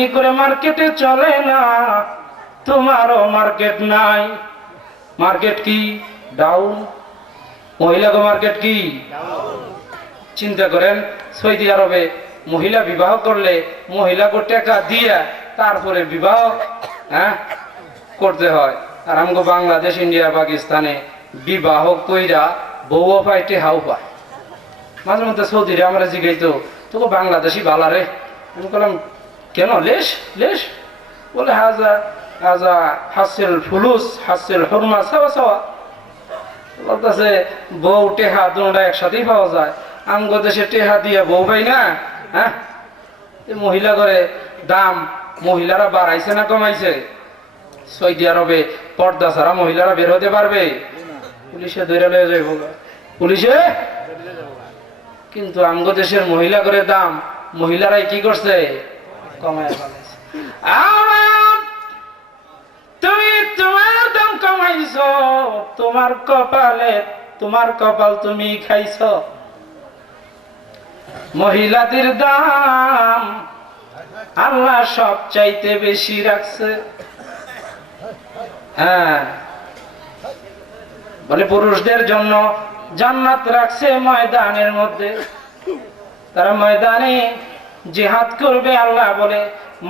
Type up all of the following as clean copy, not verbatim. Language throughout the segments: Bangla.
এমনি করে মার্কেটে চলে না, তোমারও মার্কেট নাই। মার্কেট কি? ডাউন। মহিলাগো মার্কেট কি? চিন্তা করেন, সৌদি আরবে মহিলা বিবাহ করলে মহিলাকে টাকা দিয়া তারপরে বিবাহ করতে হয়। আর আমগো বাংলাদেশ, ইন্ডিয়া, পাকিস্তানে বিবাহ কইরা বউ পায়, টেহাও পায়। মাঝে মধ্যে সৌদিরে আমরা জিগাইতো, তোকে বাংলাদেশি বালারে। আমি বললাম কেন? Lace lace. বলে হাজা হাজা হাসিল ফুলুস হাসিল হরমা সাওয়া সাওয়া। বলতেছে বউ টেহা দুটা একসাথেই পাওয়া যায়। আমগো দেশে টেহা দিয়ে বউ পাই না। হ্যাঁ, মহিলা করে দাম মহিলারা বাড়াইছে না কমাইছে? সৌদি আরবে পর্দা ছাড়া মহিলারা বের হতে পারবে? পুলিশে ধরে লয়ে যাইব, পুলিশে। কিন্তু আমগো দেশের মহিলা করে দাম মহিলারাই কি করছে? কমায় ফেলেছে। তুমি তোমার দাম কমাইছো, তোমার কপালে, তোমার কপাল তুমি খাইছো। মহিলাদের দাম আল্লাহ সব চাইতে বেশি রাখছে। হ্যাঁ, বলে পুরুষদের জন্য জান্নাত রাখছে ময়দানের মধ্যে। তারা ময়দানে জিহাদ করবে। আল্লাহ বলে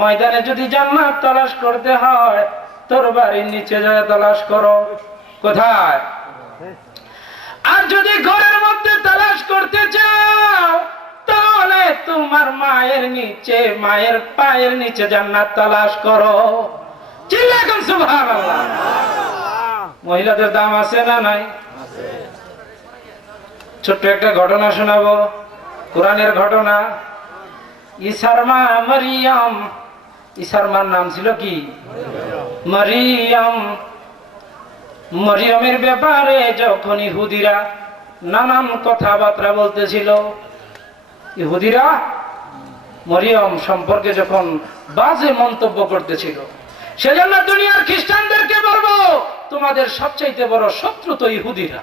ময়দানে যদি জান্নাত তালাশ করতে হয়, তোর বাড়ির নিচে যায় তালাশ করো। কোথায়? আর যদি ঘরের মধ্যে তালাশ করতে চাও, তাহলে তোমার মায়ের নিচে, মায়ের পায়ের নিচে জান্নাত তালাশ করো। চিল্লাকুন সুবহানাল্লাহ। মহিলাদের দাম আছে না নাই? ছোট্ট একটা ঘটনা শোনাবো, কোরআনের ঘটনা। ঈসার মা মারিয়াম, ঈসার মার নাম ছিল কি? মারিয়াম। মরিয়মের ব্যাপারে যখন ইহুদিরা নানান কথাবার্তা বলতেছিল, ইহুদিরা মরিয়ম সম্পর্কে যখন বাজে মন্তব্য করতেছিল, সেজন্য দুনিয়ার খ্রিস্টানদেরকে বলবো, তোমাদের সবচাইতে বড় শত্রু তো ইহুদিরা।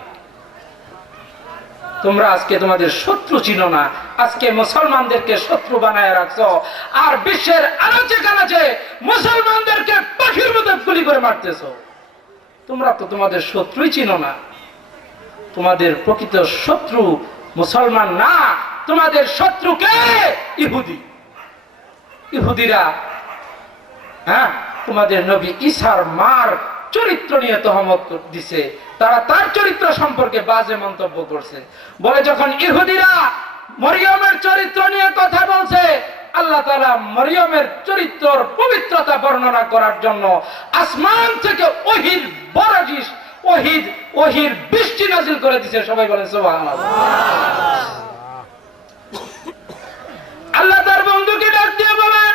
তোমরা আজকে তোমাদের শত্রু চিনো না, আজকে মুসলমানদেরকে শত্রু বানায় রাখছো। আর বিশ্বের আনাচে কানাচে মুসলমানদেরকে পাখির মতো গুলি করে মারতেছো। তোমরা তো তোমাদের শত্রুই চিনো না। তোমাদের প্রকৃত শত্রু মুসলমান না, তোমাদের শত্রু কে? ইহুদি। ইহুদিরা হ্যাঁ, তোমাদের নবী ঈসার মার চরিত্র নিয়ে তহমত দিছে। তারা তার চরিত্র সম্পর্কে বাজে মন্তব্য করছে। বলে যখন ইহুদিরা মরিয়মের চরিত্র নিয়ে কথা বলছে, আল্লাহ তাআলা মরিয়মের চরিত্রের পবিত্রতা বর্ণনা করার জন্য আসমান থেকে ওহীর বরাজিশ, ওহীর বৃষ্টি নাযিল করে দিয়েছে। সবাই বলেন সুবহানাল্লাহ। আল্লাহ তার বন্ধুকে ডাক দিয়ে বলেন,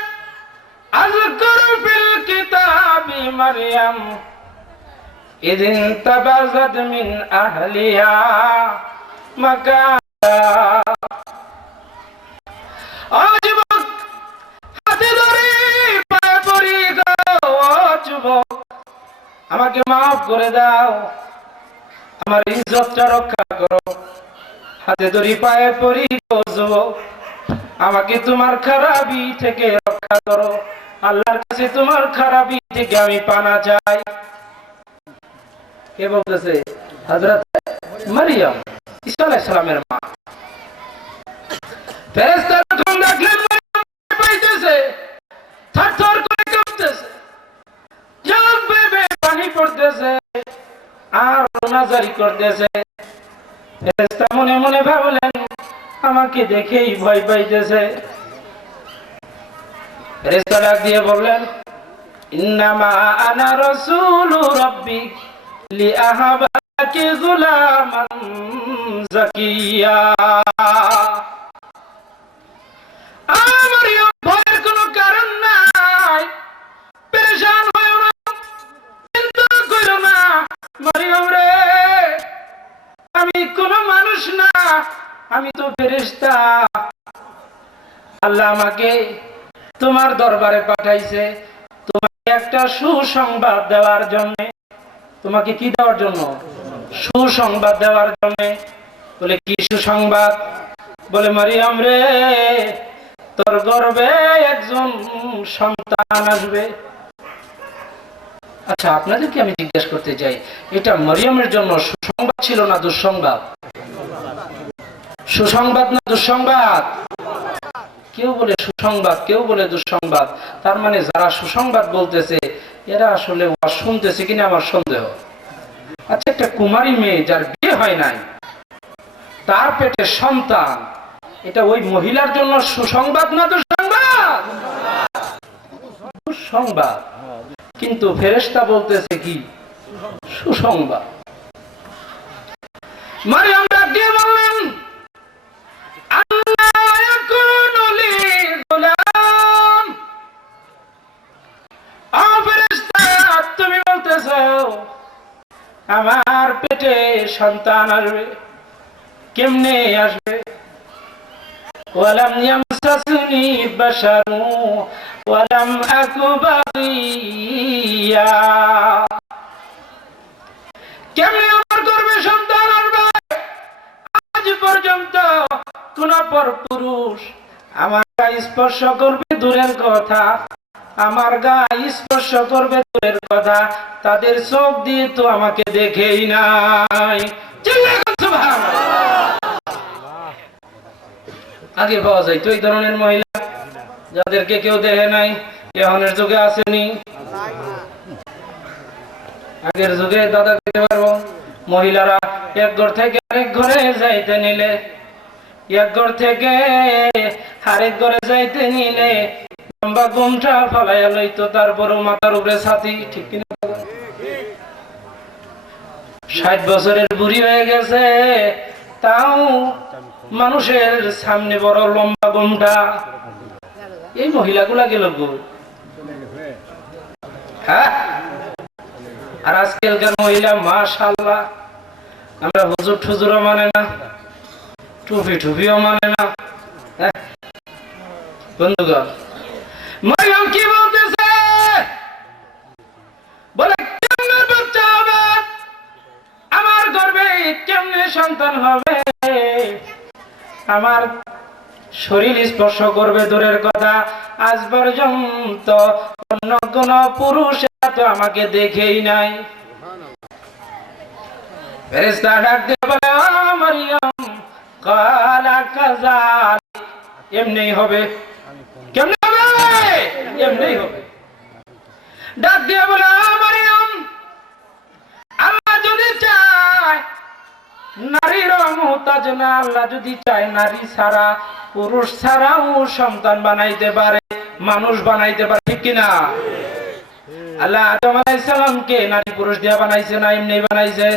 আযকুরু ফিল কিতাবি মারইয়াম ইযিন তাবাযাত মিন আহলিহা মাকানা। যুবক, হাতে ধরে পায়ে পড়ি গো, যুবক আমাকে মাফ করে দাও, আমার ইজ্জতটা রক্ষা করো। হাতে ধরে পায়ে পড়ি গো যুবক, আমাকে তোমার খারাপি থেকে রক্ষা করো। আল্লাহর কাছে তোমার খারাপি থেকে আমি পানা চাই। কে বলতেছে? হযরত মারিয়াম, ঈসা আলাইহিস সালামের মা। ফেরেশতারা যখন দেখলেন মারিয়াম পাইতেছে, থরথর করে কাঁপতেছে, চোখ বেয়ে বেয়ে পানি পড়তেছে, আর নাজারি করতেছে। ফেরেশতা মনে মনে ভাবলেন, আমাকে দেখেই ভয় পাইতেছে। ফেরেশতা ডাক দিয়ে বললেন, ইন্নামা আনা রাসূলু রাব্বিক লিআহাবাকি গুলামান যাকিয়া। মারিয়াম, ভয়ের কোনো কারণ নাই, পেরেশান হয়ো না, চিন্তা করো না। মারিয়াম রে, আমি কোনো মানুষ না, আমি তো ফেরেশতা। আল্লাহ আমাকে তোমার দরবারে পাঠাইছে তোমাকে একটা সুসংবাদ দেওয়ার জন্য। তোমাকে কি দেওয়ার জন্য? সুসংবাদ দেওয়ার জন্য। বলে কি সুসংবাদ? বলে মারিয়াম রে, তোর গর্ভে একজন সন্তান আসবে। আচ্ছা, আপনাদেরকে আমি জিজ্ঞেস করতে চাই, এটা মরিয়মের জন্য সুসংবাদ ছিল না দুঃসংবাদ? সুসংবাদ না দুঃসংবাদ? কেউ বলে সুসংবাদ, কেউ বলে দুঃসংবাদ। তার মানে যারা সুসংবাদ বলতেছে এরা আসলে শুনতেছে কিনা আমার সন্দেহ। আচ্ছা, একটা কুমারী মেয়ে যার বিয়ে হয় নাই, তার পেটে সন্তান, এটা ওই মহিলার জন্য সুসংবাদ না দুঃসংবাদ? দুঃসংবাদ। কিন্তু ফেরেশতা বলতেছে কি? সুসংবাদ। মারিয়াম ডাক দিয়ে বললেন, আন্না ইয়াকুনু লি গুলাম। ও ফেরেশতা, তুমি বলতেছো আমার পেটে সন্তান আসবে, কেমনে আসবে? ওয়ালাম ইয়ামসাসনি বাশারু ওয়ালাম আকু বাগিয়া। কেমনে আমার গর্ভে সন্তান আসবে? আজ পর্যন্ত কোন পরপুরুষ আমার গায়ে স্পর্শ করবে দূরের কথা, আমার গায়ে স্পর্শ করবে দূরের কথা, তাদের চোখ দিয়ে তো আমাকে দেখেই নাই। আগে পাওয়া যায় তো এই ধরনের মহিলা যাদেরকে কেউ দেখে নাই, এখনের যুগে আসেনি। আগের যুগে দাদা দিতে পারবো, মহিলারা এক ঘর থেকে আরেক ঘরে যাইতে নিলে, এক ঘর থেকে আরেক ঘরে যাইতে নিলে লম্বা ঘুমটা ফালাইয়া লইতো, তারপরও মাথার উপরে ছাতি। ঠিক কিনা? 60 বছরের বুড়ি হয়ে গেছে, তাও মানুষের সামনে বড় লম্বা ঘুমটা। এই মহিলাগুলা গেল গো। হ্যাঁ, আর আজকালকার মহিলা মাশাআল্লাহ, আমরা হুজুর ঠুজুরও মানে না, টুপি টুপিও মানে না। বন্ধুগণ, মরিয়ম কি বলতেছে? বলে কেমনে বাচ্চা হবে, আমার গর্ভে কেমনে সন্তান হবে, আমার শরীর স্পর্শ করবে দূরের কথা, আজ পর্যন্ত অন্য কোন পুরুষ তো আমাকে দেখেই নাই। ফেরেশতা ডাক দিয়ে বলে, ও মরিয়ম, ক্বালা কাযালিক, এমনি হবে। কেমনে হবে? এমনি হবে। ডাক দিয়ে বলে, ও মরিয়ম, আল্লাহ যদি চায় নারীর মুহতাজ না, আল্লাহ যদি চায় নারী ছাড়া, পুরুষ ছাড়াও সন্তান বানাইতে পারে, মানুষ বানাইতে পারে। ঠিক কিনা? আল্লাহ আদম আলাইহিস সালামকে নারী পুরুষ দিয়ে বানাইছে না এমনি বানাইছে?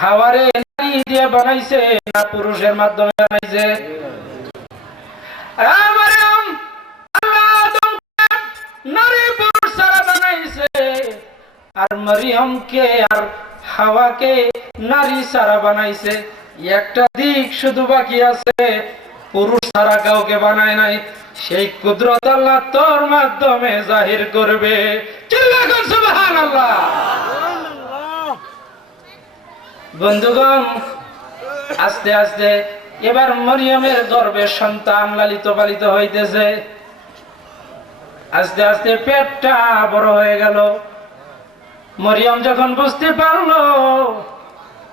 হাওয়ারে নারী দিয়ে বানাইছে না পুরুষের মাধ্যমে বানাইছে? আল্লাহ আদমকে নারী পুরুষ ছাড়া বানাইছে, আর মরিয়মকে আর হাওয়াকে নারী ছাড়া বানাইছে। একটা দিক শুধু বাকি আছে, পুরুষ ছাড়া কাউকে বানায় নাই। সেই কুদরত আল্লাহ তোর মাধ্যমে জাহির করবে। চিল্লাবেন সুবহানাল্লাহ। বন্ধুগণ, আস্তে আস্তে এবার মরিয়মের গর্ভে সন্তান লালিত পালিত হইতেছে। আস্তে আস্তে পেটটা বড় হয়ে গেল। মরিয়ম যখন বুঝতে পারলো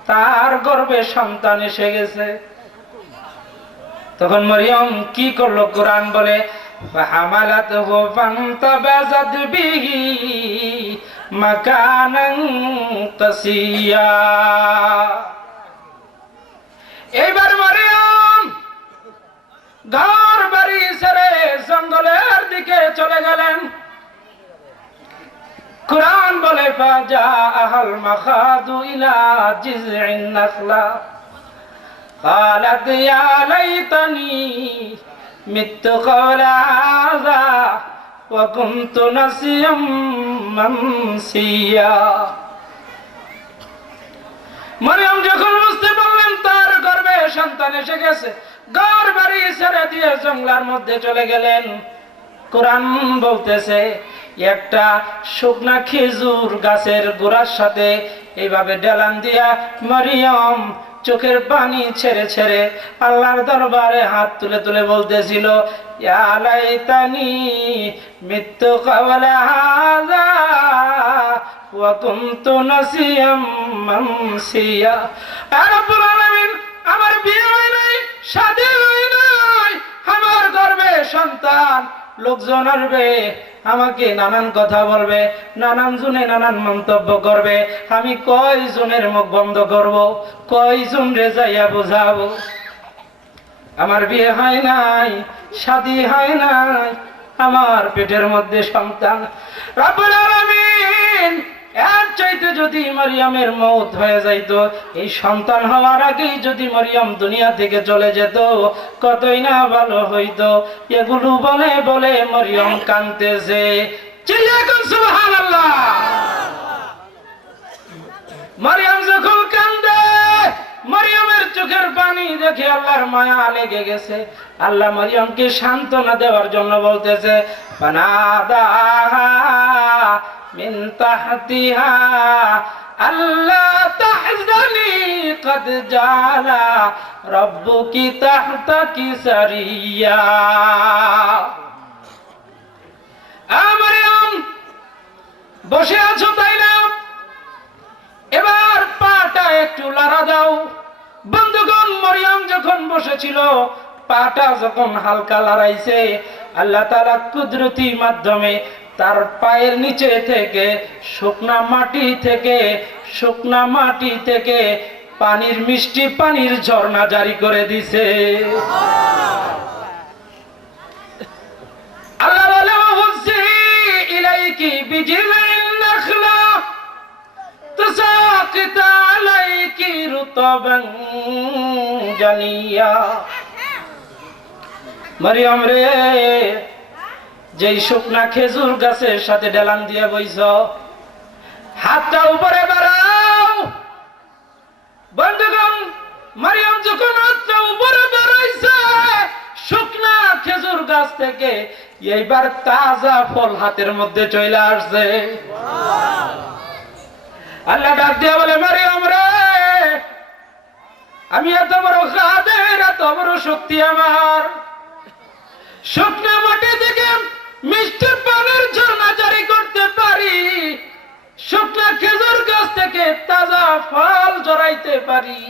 তার গর্ভে সন্তান এসে গেছে, তখন মরিয়ম কি করলো? কোরআন বলে, ফাহামালাতুহু ফান্তাবাযাত বিহি মাকানান কাসিয়া। এইবার মরিয়ম ঘর বাড়ি ছেড়ে জঙ্গলের দিকে চলে গেলেন। কুরআন বলে, ফাজাআহাল মাখাদু ইলা জিযইন নাখলা قالت يا ليتني مت قبل هذا وكنت نسيا منسيا। মরিয়ম যখন বুঝতে পারলেন তার গর্ভে সন্তান এসে গেছে, ঘর বাড়ি ছেড়ে দিয়ে জঙ্গলের মধ্যে চলে গেলেন। কোরআন বলতেছে, একটা শুকনা খেজুর গাছের গোড়ার সাথে এইভাবে ডেলান দিয়া মরিয়ম চোখের পানি ছেড়ে ছেড়ে আল্লাহর দরবারে হাত তুলে তুলে বলতেছিল, ইয়া লাইতানি মিত্তু ক্বাবলা হাযা ওয়া কুনতু নাসিয়াম মানসিয়া। য়া রাব্বুল আলামিন, আমার বিয়ে হয় নাই, শাদী হয় নাই, আমার গর্ভে সন্তান, লোকজন আসবে, আমাকে নানান কথা বলবে, নানান জনে নানান মন্তব্য করবে, আমি কয়জনের মুখ বন্ধ করব, কয়জন রে যাইয়া বুঝাবো? আমার বিয়ে হয় নাই, শাদী হয় নাই, আমার পেটের মধ্যে সন্তান। রব্বুল আলামিন, এর চাইতে যদি মারিয়ামের মওত হয়ে যাইতো, এই সন্তান হওয়ার আগেই যদি মারিয়াম দুনিয়া থেকে চলে যেত, কতই না ভালো হইতো। এগুলো বলে বলে মারিয়াম কাঁদতেছে। চিল্লায়ে কোন সুবহানাল্লাহ। মারিয়াম যখন কান্দে, মারিয়ামের চোখের পানি দেখে আল্লাহর মায়া লেগে গেছে। আল্লাহ মারিয়ামকে সান্ত্বনা দেওয়ার জন্য বলতেছে, ফানাদাহা মিন তাহতিহা আল্লা তাহজানি কদ জালা রাব্বুকি তাহতাকি সারিয়া। মারিয়াম, বসে আছো তাই না? এবার পাটা একটু লাড়া দাও। বন্ধুগণ, মারিয়াম যখন বসেছিল, পাটা যখন হালকা লড়াইছে, আল্লাহ তাআলা কুদরতি মাধ্যমে তার পায়ের নিচে থেকে শুকনা মাটি থেকে পানির মিষ্টি পানির ঝর্ণা জারি করে দিছে। আল্লাহ বলে, হুজ্জি ইলাইকি বিজিলিন নাখলা তুসাকিত আলাইকি রুতাবান জানিয়া। মারিয়াম রে, যেই শুকনা খেজুর গাছের সাথে ডেলান দিয়ে বইছ, হাতটা উপরে বাড়াও। বন্ধুগণ, মারিয়াম যখন হাতটা উপরে বাড়াইছে, শুকনা খেজুর গাছ থেকে এইবার তাজা ফল হাতের মধ্যে চলে আসছে। আল্লাহ ডাক দিয়ে বলে, মারিয়াম রে, আমি এত বড় কাদের, এত বড় শক্তি আমার। শুকনা মাটি থেকে মিষ্টি পানির ঝর্ণা জারি করতে পারি, শুকনা খেজুর গাছ থেকে তাজা ফল জড়াইতে পারি।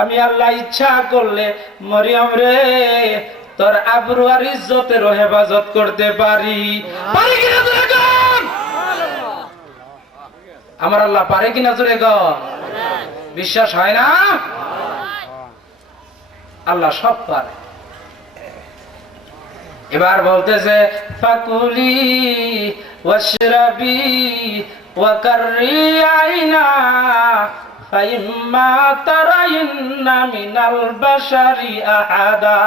আমি আল্লাহ ইচ্ছা করলে মারিয়াম রে, তোর আবরু আর ইজ্জতেরও হেফাজত করতে পারি। পারি কিনা জোরে কর? আমার আল্লাহ পারে কিনা জোরে কর? বিশ্বাস হয় না? আল্লাহ সব পারে। এবার বলতেছে, ফাকুলি ওয়াশরাবি ওয়াকাররি আইনা ফাইম্মা তারাইন্না মিনাল বাশারি আহাদা।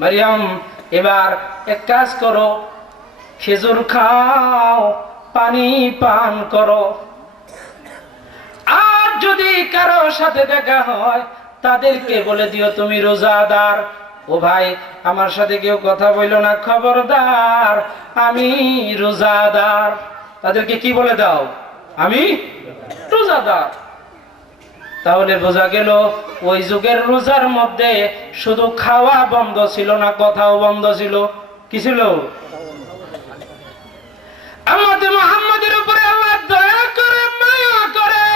মারিয়াম, এবার এক কাজ করো, খেজুর খাও, পানি পান করো। আর যদি কারো সাথে দেখা হয়, তাদেরকে বলে দিও তুমি রোজাদার। ও ভাই, আমার সাথে কেউ কথা বললো না, খবরদার, আমি রোজাদার। তাদেরকে কি বলে দাও? আমি রোজাদার। তাহলে বোঝা গেল, ওই যুগের রোজার মধ্যে শুধু খাওয়া বন্ধ ছিল না, কথাও বন্ধ ছিল। কি ছিল? আমাদের মুহাম্মদের উপরে আল্লাহ দয়া করে, মায়া করে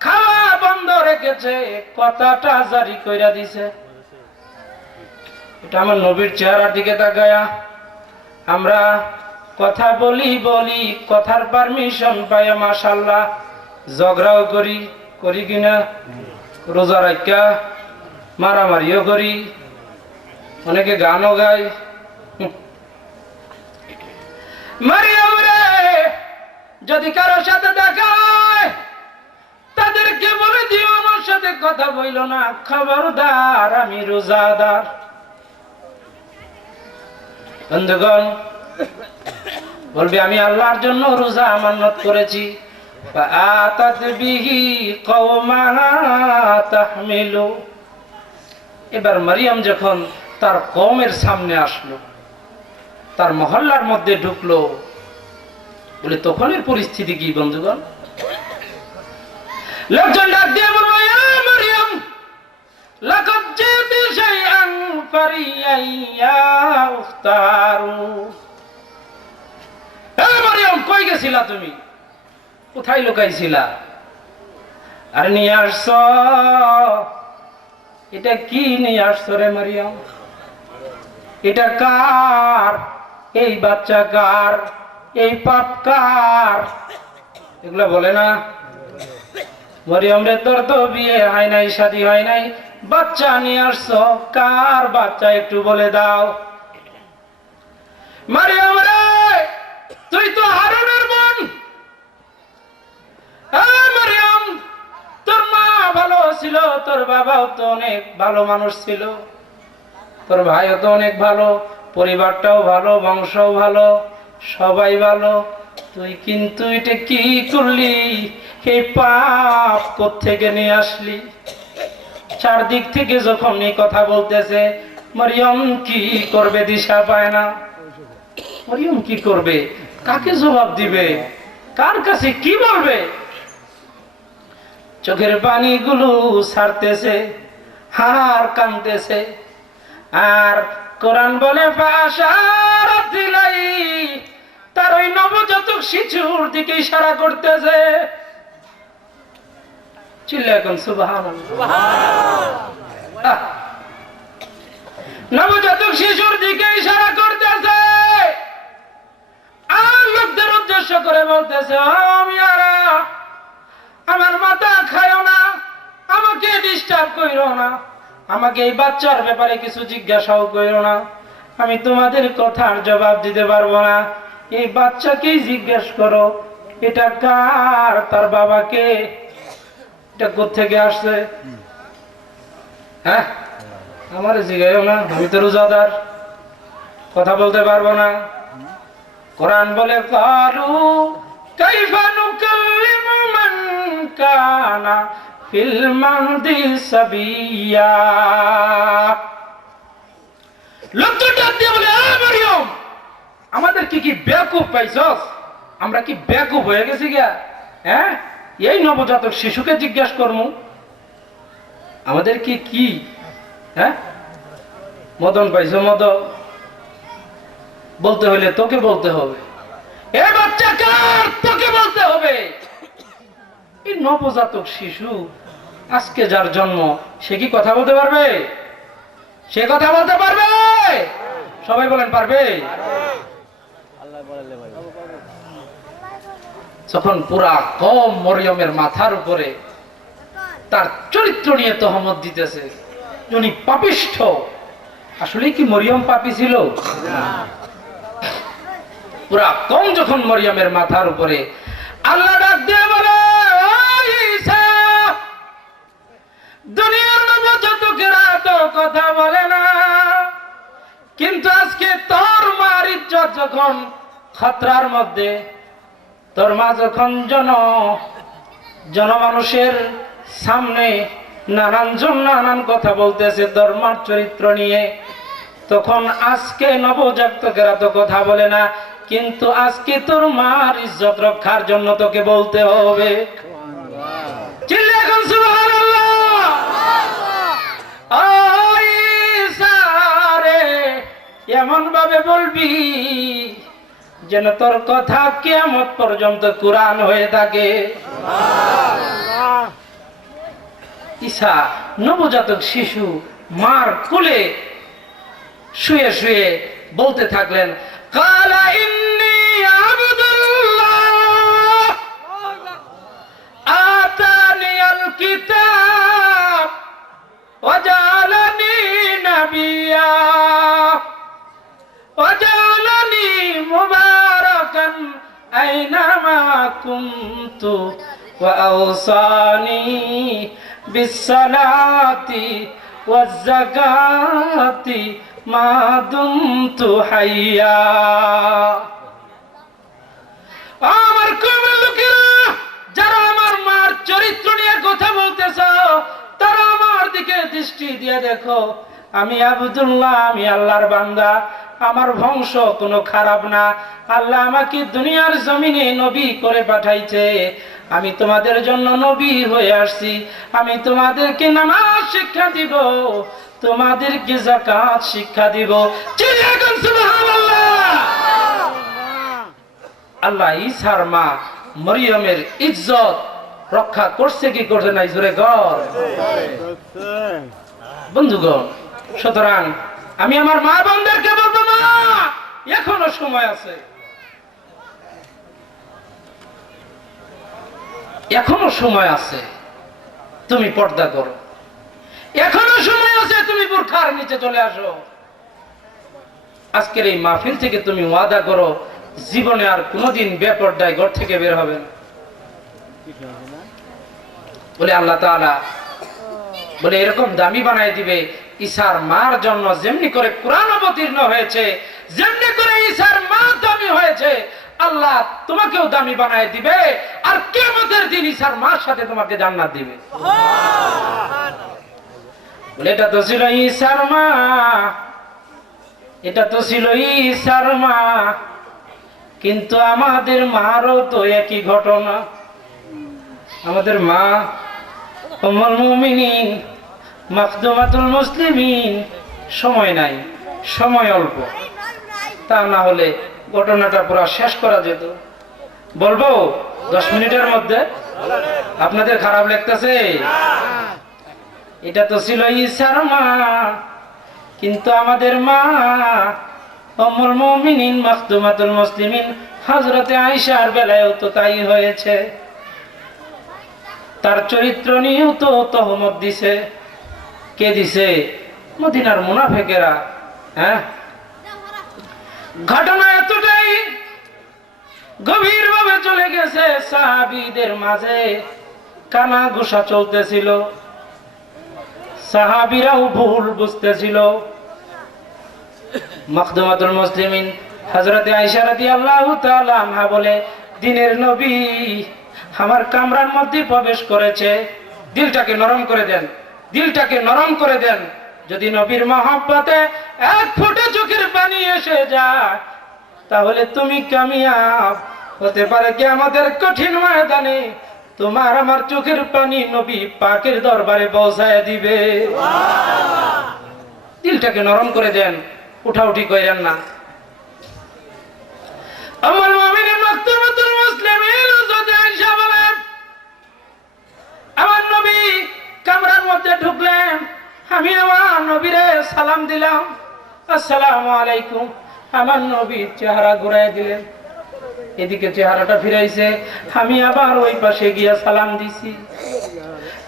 খাওয়া বন্ধ রেখেছে, কথাটা জারি কইরা দিছে। এটা আমার নবীর চেহারার দিকে তাকায়া আমরা কথা বলি, কথার পারমিশন পাই, মাশাআল্লাহ, ঝগড়াও করি কিনা, রোজা রাখা মারামারিও করি, অনেকে গানও গায়। মারিয়াম রে, যদি কারোর সাথে দেখা হয়, তাদেরকে বলে দিও আমার সাথে কথা বইল না, খবরদার, আমি রোজাদার। বন্ধুগণ, বলবে আমি আল্লাহর জন্য রোজা আমানত করেছি। এবার মারিয়াম যখন তার কওমের সামনে আসলো, তার মহল্লার মধ্যে ঢুকলো, বলে তখনের পরিস্থিতি কি বন্ধুগণ? লোকজন ডাক দিয়ে বলল, ইয়া মারইয়াম লাকাদ জিতি শাইআন ফারিয়া ইয়া উখতারু। এ মারইয়াম, কই গেছিলা তুমি? কোথায় লুকাইছিলা? আর নিয়ে আসছ, এটা কি নিয়ে আসছ রে মারইয়াম? এটা কার? এই বাচ্চা কার? এই পাপ কার? এগুলো বলে না। মরিয়ম রে, তোর তো বিয়ে হয় নাই, শাদী হয় নাই, বাচ্চা নিয়ে আসছো, কার বাচ্চা একটু বলে দাও। মরিয়ম রে, তুই তো হারুনের বোন। মরিয়ম, তোর মা ভালো ছিল, তোর বাবাও তো অনেক ভালো মানুষ ছিল, তোর ভাইও তো অনেক ভালো, পরিবারটাও ভালো, বংশও ভালো, সবাই ভালো। তুই কিন্তু এটা কি করলি? এই পাপ কোত্থেকে নিয়ে আসলি? চারদিক থেকে যখন এই কথা বলতেছে, মরিয়ম কি করবে দিশা পায় না। মরিয়ম কি করবে? কাকে জবাব দিবে? কার কাছে কি বলবে? চোখের পানিগুলো ছাড়তেছে, হার কাঁদতেছে। আর কোরআন বলে, ফাশারাত ইলাই, তার ওই নবজাতক শিশুর দিকে ইশারা করতেছে। চিল্লা এখন সুবহানাল্লাহ, সুবহানাল্লাহ। নবজাতক শিশুর দিকে ইশারা করতেছে, আর লোকদের উদ্দেশ্য করে বলতেছে, ও মিয়ারা, আমার মাথা খায়ও না, আমাকে ডিস্টার্ব কইরো না, আমাকে এই বাচ্চার ব্যাপারে কিছু জিজ্ঞাসাও কইরো না, আমি তোমাদের কথার জবাব দিতে পারবো না। এই বাচ্চাকেই জিজ্ঞেস করো, এটা কার? তার বাবাকে? এটা কোত্থেকে আসছে? হ্যাঁ, আমার জিজ্ঞাসা না, আমি তো রোজাদার, কথা বলতে পারবো না। কোরআন বলে, কালু কাইফা নুকাল্লিমু মান কানা ফিল মাহদি সাবিয়া। লোকটা দিয়ে বলে, মরিয়ম, আমাদের কি বেয়াকুব পাইছস? আমরা কি বেয়াকুব হয়ে গেছি গিয়া? হ্যাঁ, এই নবজাতক শিশুকে জিজ্ঞেস করমু আমাদের কি? হ্যাঁ, মদন পাইছো? মদন বলতে হলে তোকে বলতে হবে। এ বাচ্চা কার? তোকে বলতে হবে। এই নবজাতক শিশু, আজকে যার জন্ম, সে কি কথা বলতে পারবে? সে কথা বলতে পারবে? সবাই বলেন, পারবে? যখন পুরা কম মরিয়মের মাথার উপরে তার চরিত্র নিয়ে তহমত দিতেছে, উনি পাপিষ্ঠ। আসলে কি মরিয়ম পাপী ছিল? পুরা কম যখন মরিয়মের মাথার উপরে, আল্লাহ ডাক দিয়ে বলে, দুনিয়ার নবজাতকেরা তো কথা বলে না, কিন্তু আজকে তোর মার ইজ্জত যখন খতরার মধ্যে, তোর মা যখন জনমানুষের সামনে নানানজন নানান কথা বলতেছে তোর মার চরিত্র নিয়ে, তখন আজকে নবজাতকেরা তো কথা বলে না, কিন্তু আজকে তোর মার ইজ্জত রক্ষার জন্য তোকে বলতে হবে। চিল্লা এখন সুবহানাল্লাহ। ওই সারে এমন ভাবে বলবি যেন তোর কথা কিয়ামত পর্যন্ত কুরআন হয়ে থাকে। ঈসা নবজাতক শিশু মার কোলে শুয়ে শুয়ে বলতে থাকলেন, কালা ইন্নী আবদুল্লাহ আতানিয়াল কিতাব ওয়া জাআলানি নাবিয়্যা ওয়া জাআলানি মুবারাকান আইনামা কুনতু ওয়া আওসানি বিসসালাতি ওয়াজ যাকাতি মা দুমতু হাইয়া। আমার কওমের লোকেরা, যারা আমার মার চরিত্র নিয়ে কথা বলতেছ, তারা আমার দিকে দৃষ্টি দিয়ে দেখো। আমি আব্দুল্লাহ, আমি আল্লাহর বান্দা, আমার বংশ কোনো খারাপ না। আল্লাহ আমাকে দুনিয়ার জমিনে নবী করে পাঠাইছে। আমি তোমাদের জন্য নবী হয়ে আসছি, আমি তোমাদেরকে নামাজ শিক্ষা দিব, তোমাদেরকে যাকাত শিক্ষা দিব। সুবহানাল্লাহ। আল্লাহ ঈসার মা মরিয়মের ইজ্জত রক্ষা করছে কি করছে না? জোরে গর বন্ধুগণ। সুতরাং আমি আমার মা বোনদেরকে বলবো, মা এখনো সময় আছে, এখনো সময় আছে, তুমি পর্দা করো, এখনো সময় আছে, তুমি বোরখার নিচে চলে আসো। আজকের এই মাহফিল থেকে তুমি ওয়াদা করো, জীবনে আর কোনোদিন বেপর্দায় ঘর থেকে বের হবে না। বলে আল্লাহ তাআলা বলে এরকম দামি বানাই দিবে। ঈসার মার জন্য যেমনি করে কোরআন অবতীর্ণ হয়েছে, যেমনি করে ঈসার মা দামি হয়েছে, আল্লাহ তোমাকেও দামি বানায় দিবে। আর কিয়ামতের দিন ঈসার মার সাথে তোমাকে জান্নাত দিবে। বলে এটা তো ছিল ঈসার মা, এটা তো ছিল ঈসার মা, কিন্তু আমাদের মারও তো একই ঘটনা। আমাদের মা উম্মুল মুমিনিন মাখদুমাতুল মুসলিমিন, সময় নাই, সময় অল্প, তা না হলে ঘটনাটা পুরো শেষ করা যেত। বলবো 10 মিনিটের মধ্যে? আপনাদের খারাপ লাগতেছে? এটা তো ছিল ঈসার মা, কিন্তু আমাদের মা উম্মুল মুমিনিন মাখদুমাতুল মুসলিমিন হযরতে আয়েশার বেলায়ও তো তাই হয়েছে। তার চরিত্র নিয়েও তো তহমত দিছে। কে দিছে? মদিনার মুনাফিকেরা। হ্যাঁ, ঘটনা এতটাই গভীর ভাবে চলে গেছে, সাহাবীদের মাঝে কানা ঘুষা চলতেছিল, সাহাবীরাও ভুল বুঝতেছিল। মাখদুমাতুল মুসলিমিন হযরতে আয়েশা রাদিয়াল্লাহু তাআলা আনহা বলে, দিনের নবী আমার কামরার মধ্যে প্রবেশ করেছে, দিলটাকে নরম করে দেন, দিলটাকে নরম করে দেন। যদি নবীর মহব্বতে এক ফোঁটা চোখের পানি এসে যায়, তাহলে তুমি কামিয়াব। হতে পারে কি আমাদের কঠিন ময়দানে তোমার আমার চোখের পানি নবী পাকের দরবারে পৌঁছায় দিবে। দিলটাকে নরম করে দেন, উঠাউঠি করেন না। আমার মুমিনিন মাখদুমাতুল মুসলিমিন হযরত আয়েশা বলেন, আমার নবী কামরার মধ্যে ঢুকলেন, আমি আমার নবীরে সালাম দিলাম, আসসালামু আলাইকুম। আমার নবী চেহারা ঘুরাই দিলেন, এদিকে চেহারাটা ফিরাইছে, আমি আবার ওই পাশে গিয়া সালাম দিছি,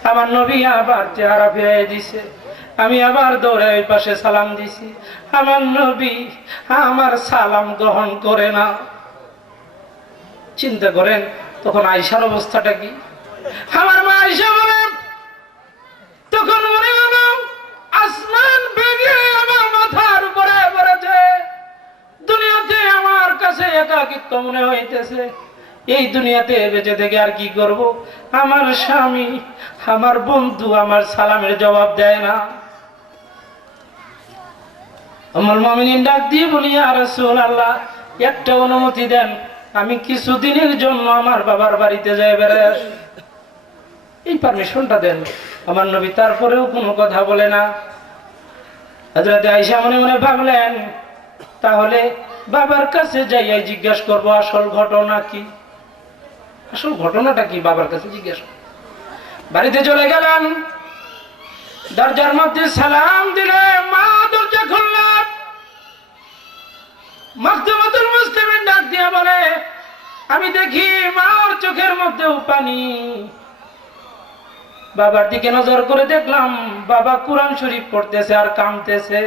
আমার নবী আবার চেহারা ফিরাই দিছে, আমি আবার দৌড়ে ওই পাশে সালাম দিছি, আমার নবী আমার সালাম গ্রহণ করে না। চিন্তা করেন তখন আয়েশার অবস্থাটা কি? আমার মা আয়েশা বলেন, তখন মনে হলো আসমান ভেঙে আমার মাথার উপরে পড়েছে, দুনিয়াতে আমার কাছে একাকিত্ব মনে হইতেছে, এই দুনিয়াতে বেঁচে থেকে আর কি করব? আমার স্বামী, আমার বন্ধু আমার সালামের জবাব দেয় না। উম্মুল মুমিনিন ডাক দিয়ে বলি, ইয়া রাসূলুল্লাহ, একটা অনুমতি দেন, আমি কিছুদিনের জন্য আমার বাবার বাড়িতে যাই বেড়ায় আসি, এই পারমিশনটা দেন। আমার নবী তারপরেও কোনো কথা বলে না। হযরতে আয়েশা মনে মনে ভাবলেন, তাহলে বাবার কাছে যাইয়া জিজ্ঞাসা করবো আসল ঘটনা কি, আসল ঘটনাটা কি, বাবার কাছে জিজ্ঞাসা। বাড়িতে চলে গেলেন, দরজার মধ্যে সালাম দিলে মা দরজা খুললেন। মাখদুমাতুল মুসলিমিন ডাক দিয়ে বলে, আমি দেখি মার চোখের মধ্যেও পানি। বাবার দিকে নজর করে দেখলাম বাবা কুরআন শরীফ পড়তেছে আর কাঁদতেছে।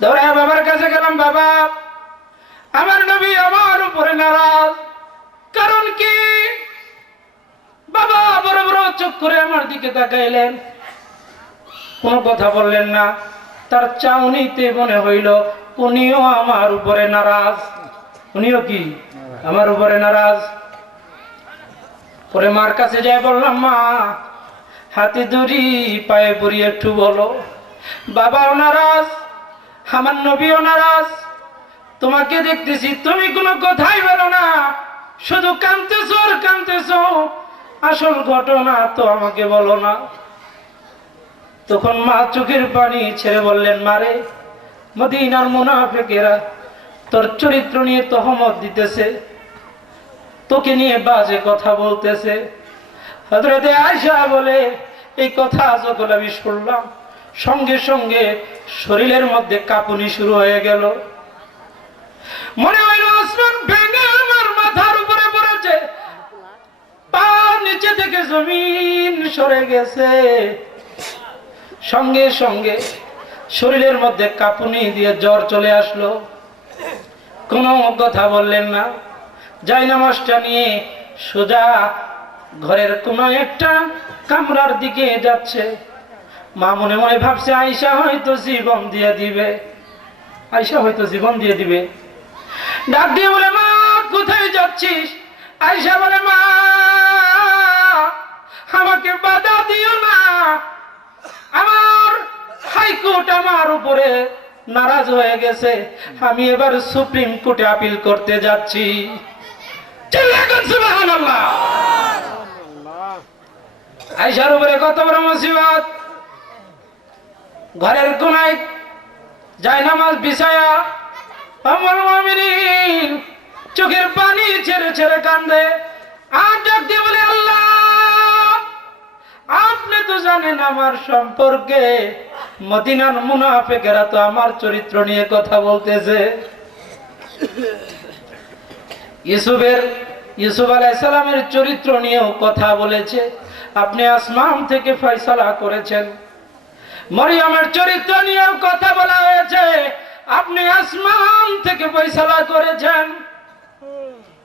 দৌড়ে বাবার কাছে গেলাম, বাবা আমার নবী আমার উপরে নারাজ, কারণ কি? বাবা বড় বড় চোখ করে আমার দিকে তাকাইলেন, কোনো কথা বললেন না। তার চাউনিতে মনে হইল উনিও আমার উপরে নারাজ, উনিও কি আমার উপরে নারাজ। পরে মার কাছে যাই বললাম, মা হাতে ধরি পায়ে পড়ি, একটু বলো, বাবাও নারাজ, আমার নবীও নারাজ, তোমাকে দেখতেছি তুমি কোনো কথাই বলো না, শুধু কাঁদতেছো আর কাঁদতেছো, আসল ঘটনা তো আমাকে বলো না। তখন মা চোখের পানি ছেড়ে বললেন, মারে, মদিনার মুনাফিকেরা তোর চরিত্র নিয়ে তহমত দিতেছে, তোকে নিয়ে বাজে কথা বলতেছে। হযরতে আয়েশা বলে, এই কথা যখন আমি শুনলাম, সঙ্গে সঙ্গে শরীরের মধ্যে কাঁপুনি শুরু হয়ে গেল। মনে হইল আসমান ভেঙে আমার মাথার উপরে পড়েছে, পা নিচে থেকে জমিন সরে গেছে। সঙ্গে সঙ্গে শরীরের মধ্যে কাঁপুনি দিয়ে জ্বর চলে আসলো। কোনো কথা বললেন না। জায়নামাজটা নিয়ে সোজা ঘরের কোনো একটা কামরার দিকে যাচ্ছে। মা মনে মনে ভাবছে, আয়েশা হয়তো জীবন দিয়ে দিবে, আয়েশা হয়তো জীবন দিয়ে দিবে। ডাক দিয়ে বলে, মা কোথায় যাচ্ছিস? আয়েশা বলে, মা আমাকে বাধা দিও না, আমার হাইকোর্ট আমার উপরে নারাজ হয়ে গেছে, আমি এবার সুপ্রিম কোর্টে আপিল করতে যাচ্ছি। সুবহানাল্লাহ। আয়েশার উপরে কত বড় মুসিবত। ঘরের কোনায় জায়নামাজ বিছায়া উম্মুল মুমিনিন চোখের পানি ছেড়ে ছেড়ে কান্দে আর ডাক দিয়ে বলে, আল্লাহ আপনি তো জানেন আমার সম্পর্কে, মদিনার মুনাফিকেরা তো আমার চরিত্র নিয়ে কথা বলতেছে। ইউসুফ আলাইহিস সালামের চরিত্র নিয়েও কথা বলেছে, আপনি আসমান থেকে ফয়সালা করেছেন। মরিয়মের চরিত্র নিয়েও কথা বলা হয়েছে, আপনি আসমান থেকে ফয়সালা করেছেন।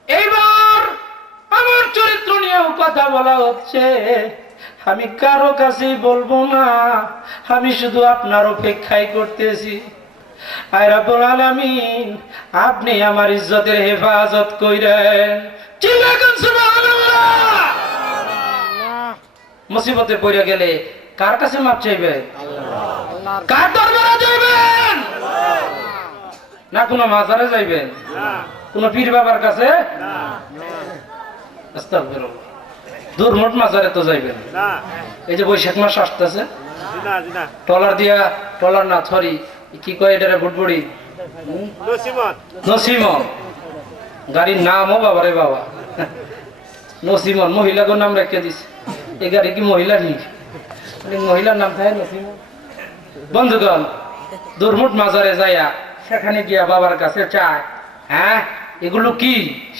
এইবার আমার চরিত্র নিয়েও কথা বলা হচ্ছে, আমি কারো কাছেই বলবো না, আমি শুধু আপনার অপেক্ষায় করতেছি। আয় রাব্বুল আলামিন, আপনি আমার ইজ্জতের হেফাজত কইরেন। চিল্লাকেন সুবহানাল্লাহ। মুসিবতে পড়ে গেলে কার কাছে মাপ চাইবেন? আল্লাহ। কার দরবারে যাইবেন? না কোনো মাজারে যাইবেন? না। কোন পীর বাবার কাছে? না। আস্তাগফিরুল্লাহ। দুর্মট মাজারে তো যাইবেন না। এই যে বৈশাখ মাস আসতেছে, ট্রলার দিয়া, ট্রলার না সরি কি কয় এটারে, বুটবুড়ি, নসিমন গাড়ির নামও বাবারে বাবা, নসিমন মহিলাকে নাম রেখে দিছে। এই গাড়ি কি মহিলা নেই? মহিলার নাম থাকে নসিমন। বন্ধুগণ, দুর্মুট মাজারে যাইয়া সেখানে গিয়া বাবার কাছে চায়, হ্যাঁ এগুলো কি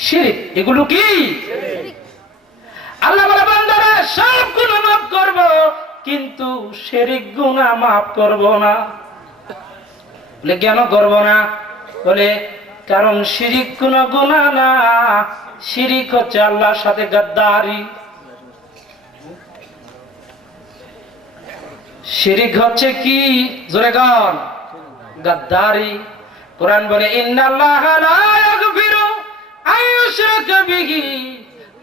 শিরক, এগুলো কি? আল্লাহ বলে, বান্দারা সব গুনাহ মাফ করব, কিন্তু শিরক গুনাহ মাফ করব না। বলে কেন করব না? বলে কারণ শিরক কোনো গুনাহ না, শিরক হচ্ছে আল্লাহর সাথে গাদ্দারি। শিরক হচ্ছে কি? জোরে গান, গাদ্দারি। কোরআন বলে, ইন্নাল্লাহা লা ইয়াগফিরু আইয়ুশরাকা বিহি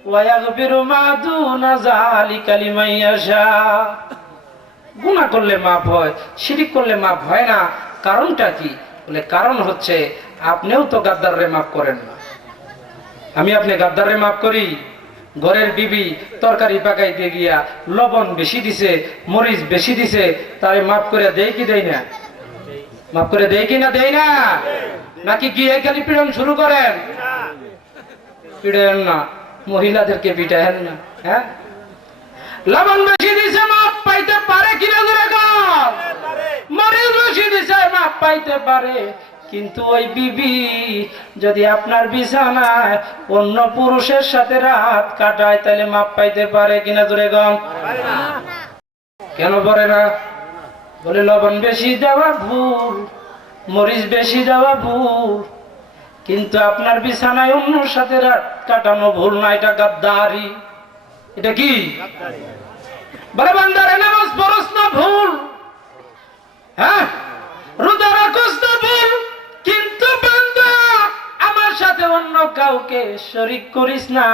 ওয়া ইয়াগফিরু মা দুনা যালিকা লিমান ইয়াশা। গুনাহ করলে মাফ হয়, শিরক করলে মাফ হয় না। কারণটা কি? বলে কারণ হচ্ছে আপনিও তো গাদ্দাররে মাফ করেন না, আমি আপনি গাদ্দাররে মাফ করি। ঘরের বিবি তরকারি পাকাইতে গিয়া লবণ বেশি দিছে, মরিচ বেশি দিছে, তারে মাফ করে দেই কি দেই না? মাফ করে দেই কি না দেই না? নাকি গিয়ে খালি পীড়ন শুরু করেন? পিড়েন না, মহিলাদেরকে পিটায়েন না। হ্যাঁ, লবণ বেশি দিছে মাপ পাইতে পারে কিনা? মরিচ বেশি দিছে মাপ পাইতে পারে, কিন্তু ওই বিবি যদি আপনার বিছানায় অন্য পুরুষের সাথে রাত কাটায়, তাহলে মাপ পাইতে পারে কিনা? জোরে গম। কেন পারে না? বলে লবণ বেশি দেওয়া ভুল, মরিচ বেশি দেওয়া ভুল, কিন্তু আপনার বিছানায় অন্যর সাথে রাত কাটানো ভুল না, এটা গাদ্দারি। এটা কি? বলে বান্দারে নামাজ পড়স না ভুল, হ্যাঁ রোজা রাখস না ভুল, কিন্তু বান্দা আমার সাথে অন্য কাউকে শরীক করিস না,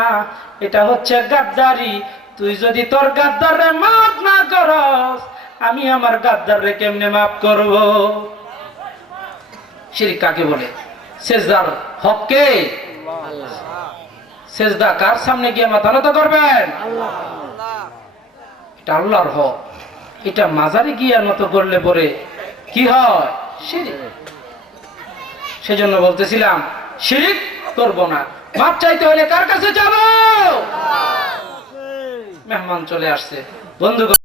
এটা হচ্ছে গাদ্দারি। তুই যদি তোর গাদ্দারে মাফ না করস, আমি আমার গাদ্দারে কেমনে মাফ করব? শিরক কাকে বলে? সেজদার হক কে? সেজদা কার সামনে গিয়ে মাথা নত করবেন? এটা আল্লাহর হক। এটা মাজারে গিয়ে নত করলে পরে কি হয়? শিরিক। সেজন্য বলতেছিলাম শিরিক করব না। মাপ চাইতে হলে কার কাছে যাব? মেহমান চলে আসছে, বন্ধু